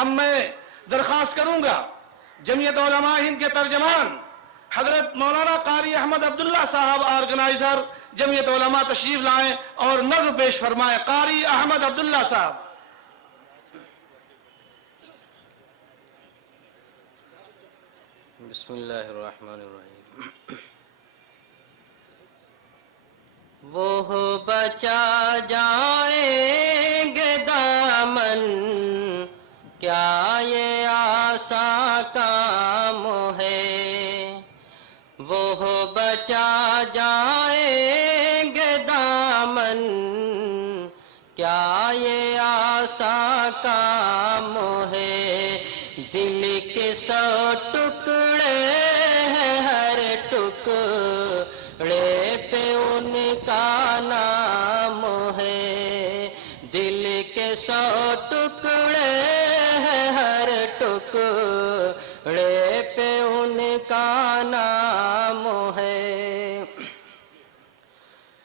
اب میں درخواست کروں گا جمعیت علماء ہند کے ترجمان حضرت مولانا قاری احمد عبداللہ صاحب آرگنائزر جمعیت علماء تشریف لائیں اور نظم پیش فرمائیں. قاری احمد عبداللہ صاحب. بسم اللہ الرحمن الرحیم. وہ بچا جائیں گے دامن کیا یہ آسان کام ہے. وہ بچا جائیں گے دامن کیا یہ آسان کام ہے. دل کے 100 ٹکڑے ہیں ہر ٹکڑے پہ ان کا نام ہے. دل کے 100 ٹکڑے ہیں ہر ٹکڑے پہ ان کا نام ہے.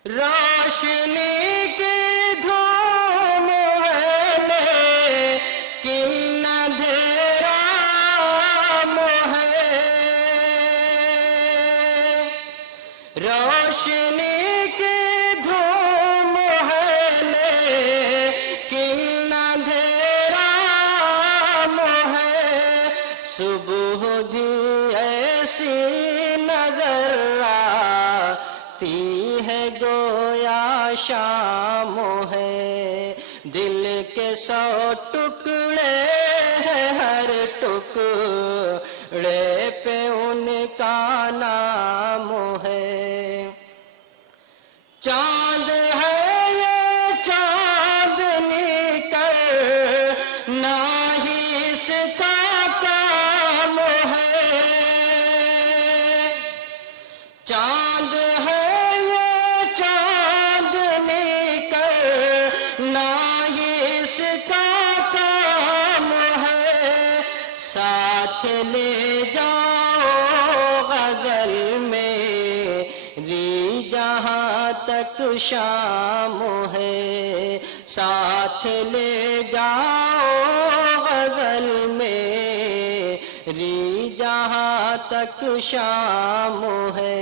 روشنی کی دھوم ہے لیکن اندھیرا ہے. روشنی کی دھوم ہے لیکن اندھیرا ہے. صبح بھی ایسی نظر آتی ہے گویا شام ہے. دل کے 100 ٹکڑے ہیں ہر ٹکڑے پہ ان کا نام ہے. چاند ہے یہ چاندنی کرنا ہی اس کا کام ہے. چاند ہے یہ چاندنی کرنا ہی اس کا کام ہے. ساتھ لے جاؤ غزل میری جہاں تک شام ہے. ساتھ لے جاؤ غزل میری جہاں تک شام ہے.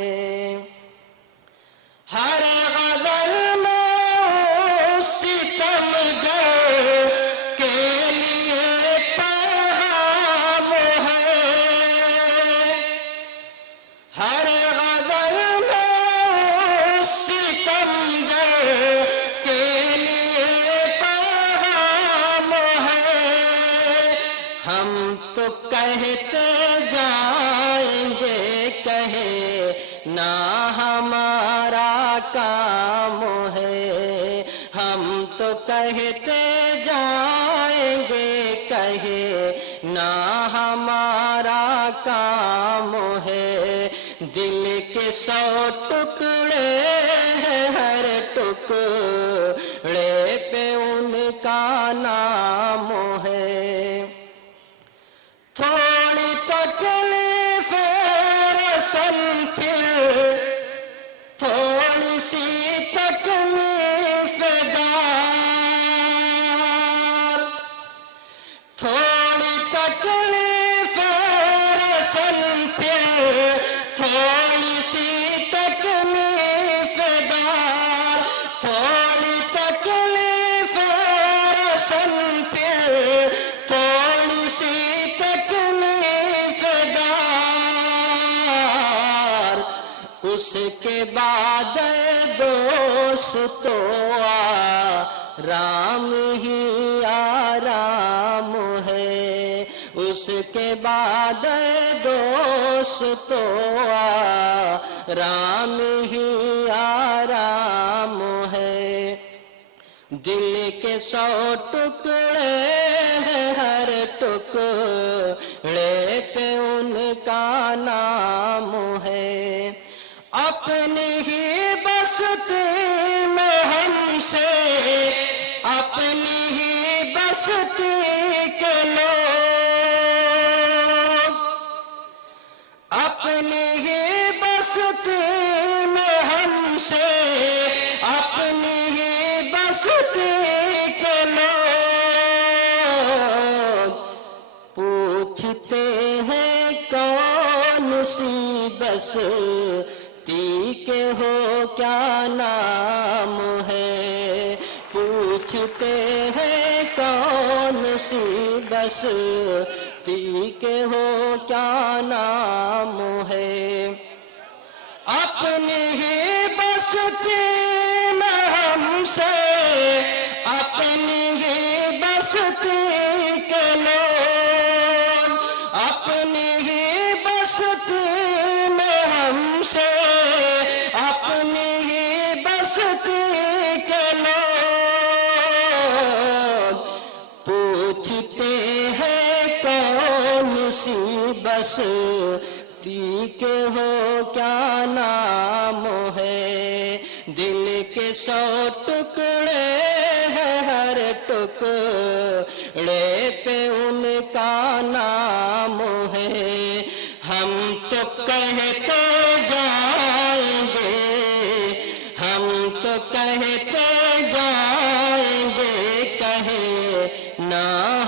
ہر غزل میں اس ستمگر کے لیے پیغام ہے. ہر غزل میں اس ستمگر کے لیے پیغام ہے. ہم تو کہتے جائیں گے کہے نہ ہمارا کام ہے. ہم تو کہتے جائیں گے کہے نہ ہمارا کام ہے. دل کے 100 ٹکڑے ہیں ہر ٹکڑے پہ ان کا نام ہے. تھوڑی تکلیف رسن پھر تھوڑی سی تکلیف دار. تھوڑی تکلیف رسن پھر تھوڑی سی تکلیف دار. تھوڑی تکلیف رسن پھر تھوڑی سی تکلیف دار. اس کے بعد دوستو آرام ہی آرام ہے. اس کے بعد دوستو آرام ہی آرام ہے. دل کے 100 ٹکڑے ہیں ہر ٹکڑے پہ ان کا نام ہے. اپنی ہی بستی میں ہم سے اپنی ہی بستی کے لوگ اپنی ہی بستی میں ہم سے اپنی ہی بستی کے لوگ پوچھتے ہیں کون سی بستی کے ہو کیا نام ہے، پوچھتے ہیں کون سی بستی کے ہو کیا نام ہے، اپنی ہی بستی میں ہم سے اپنی ہی بستی کے لوگ، اپنی ہی بستی میں ہم سے اپنی ہی بستی کے لوگ پوچھتے ہیں کون سی بستی کے ہو کیا نام ہے، دل کے 100 ٹکڑے ہیں، ہر ٹکڑے پہ ان کا نام ہے، ہم تو کہتے جائیں گے، ہم تو کہتے جائیں گے، کہے نام